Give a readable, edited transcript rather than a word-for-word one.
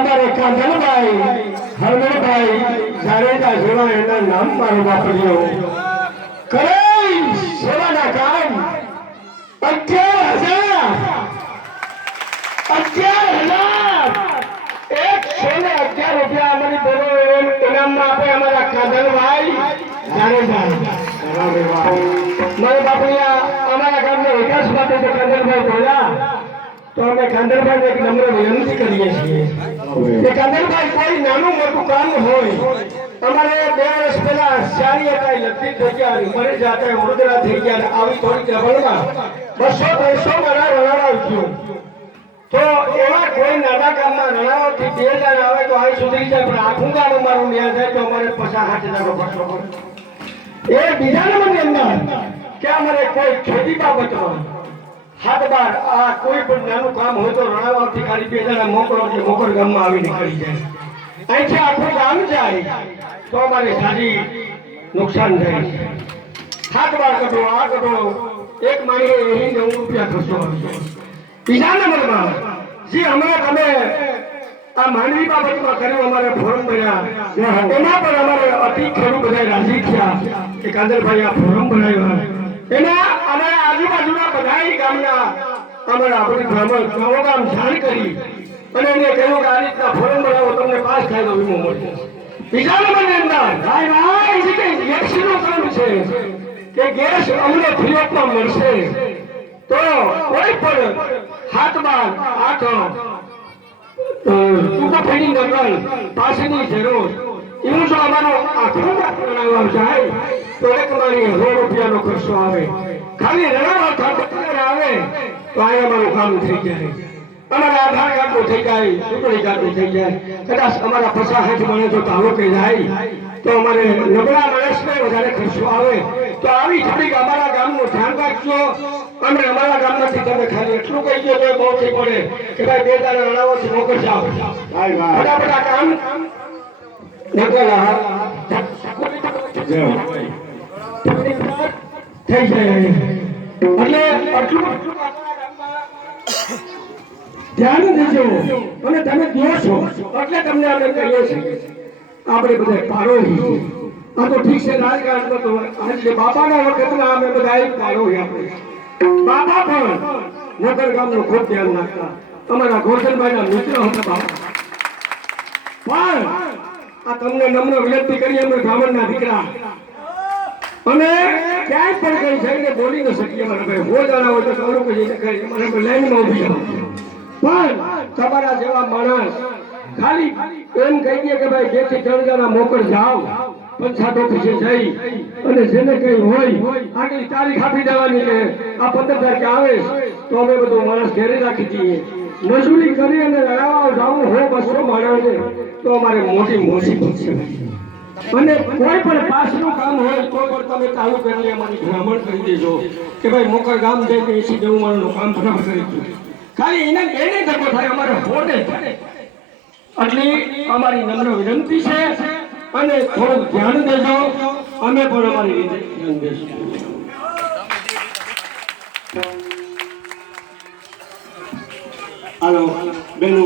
અમારે કાંધલભાઈ હરમણભાઈ જાડેજા જેવા એના નામ મારો વાપર્યો કરે સેવાના કામ 11,000 એક 11,000 રૂપિયા અમારી બોલો ઇનામમાં આપે અમારા કાંધલભાઈ જાડેજા મારા બાપરિયા અમારા ગામના વિકાસ માટે કાંધલભાઈ બોલ્યા તો અમે કાંદરભાઈ એક નમ્ર વિનંતી કરીએ છીએ કે કાંદરભાઈ કોઈ નાનું મોટું કામ હોય અમારે 2 વર્ષ પહેલા શાળી હતા લગતી થઈ ગયા મરી જાતા વડોદરા થઈ ગયા આવી થોડી પ્રબળમાં 200-300 મારા રણાવા ગયું તો એવા કોઈ નાના ગામમાં રણાવાથી 2 જણ આવે તો આ સુધરી જાય પણ આખું ગામ અમારું ન્યાય થાય તો અમારે 50-60 ખર્ચો પડે એ બીજા નંબરની અંદર કે અમારે કોઈ ખેતી બાબતમાં હાથ બાર આ કોઈ પણ નાનું કામ હોય તો રણાવાથી ખાલી 2 જણા મોકલો કે મોકર ગામમાં આવી નીકળી જાય અહીંથી આખું ગામ જાય તો અમારે સારી નુકસાન થાય હાથ બાર કઢો આ કઢો એક માણીએ 90 રૂપિયા ખર્ચો આવશે બીજા નંબરમાં જે હમણાં તમે આ માંડવી બાબતમાં કર્યું અમારે ફોરમ ભર્યા એમાં પણ અમારે અતિ ખેડૂત બધા રાજી થયા કે કાંદરભાઈ આ ફોરમ ભરાયો એના અમારા આજુબાજુના બધા ગામના અમારા આપણી બ્રાહ્મણ ગામ જાણ કરી અને એને કહ્યું કે આ રીતના ફોરમ ભરાવો તમને પાસ થાય તો વીમો મળશે બીજા નંબરની અંદર ભાઈ જે કંઈ ગેસનું કામ છે કે ગેસ અમને ફ્રી ઓફમાં મળશે તો કોઈ પણ હાથમાં આઠ ટૂંકા ફેરી નકલ પાસેની જરૂર એવું જો અમારો આખું બનાવવા જાય તો એક મારી 100 રૂપિયાનો ખર્ચો આવે ખાલી રણાવા ખાતર આવે તો આ અમારું કામ થઈ જાય અમારા આધાર કાર્ડ થઈ જાય ચૂંટણી કાર્ડ થઈ જાય કદાચ અમારા 50-60 માણસો તાલુકે જાય તો અમારે નબળા માણસને વધારે ખર્ચો આવે તો આવી થોડીક અમારા ગામનું ધ્યાન રાખજો અમે અમારા ગામમાંથી તમે ખાલી એટલું કહી દો તો બહુ થઈ પડે કે ભાઈ 2 દાડા રણાવાથી નોકર જાઓ ફટાફટ કામ નકલા થઈ જાય એટલે આટલું ધ્યાન દેજો અને તમે દો છો એટલે તમને અમે કહીએ છીએ આપણે બધા પાડોશી આ તો ઠીક છે રાજકારણ તો આજે બાપાના વખતમાં અમે બધા પાડોશી આપણે બાપા પણ નગર ગામનું ખૂબ ધ્યાન રાખતા અમારા ગોરધનભાઈના મિત્ર હતા બાપા પણ આ તમને નમ્ર વિનંતી કરી અમે બ્રાહ્મણના દીકરા અને ક્યાંય પણ કઈ જઈને બોલી ન શકીએ મારા ભાઈ હો જાણા હોય તો ચાલુ કહીએ કઈ મારા લાઈનમાં ઉભી જાઓ પણ તમારા જેવા માણસ ખાલી એમ કહી દે કે ભાઈ 2 થી 3 જણા મોકળ જાઓ પંચાયત ઓફિસે જઈ અને જેને કઈ હોય આગળ તારીખ આપી દેવાની કે આ 15 તારીખે આવે તો અમે બધું માણસ ઘેરે રાખી દઈએ મજૂરી કરી અને રણાવા જાવું હોય 200 માણસને તો અમારે મોટી મુસીબત છે અને કોઈ પણ પાસનું કામ હોય તો પણ તમે ચાલુ કરી અમારી ભ્રમણ કરી દેજો કે ભાઈ મોકર ગામ જઈને 80-90 માણસનું કામ ફટાફટ કરી દો ખાલી એને ધક્કો થાય અમારે હોડે આટલી અમારી નમ્ર વિનંતી છે અને થોડું ધ્યાન દેજો અમે પણ અમારી રીતે ધ્યાન દેશું હાલો બેનો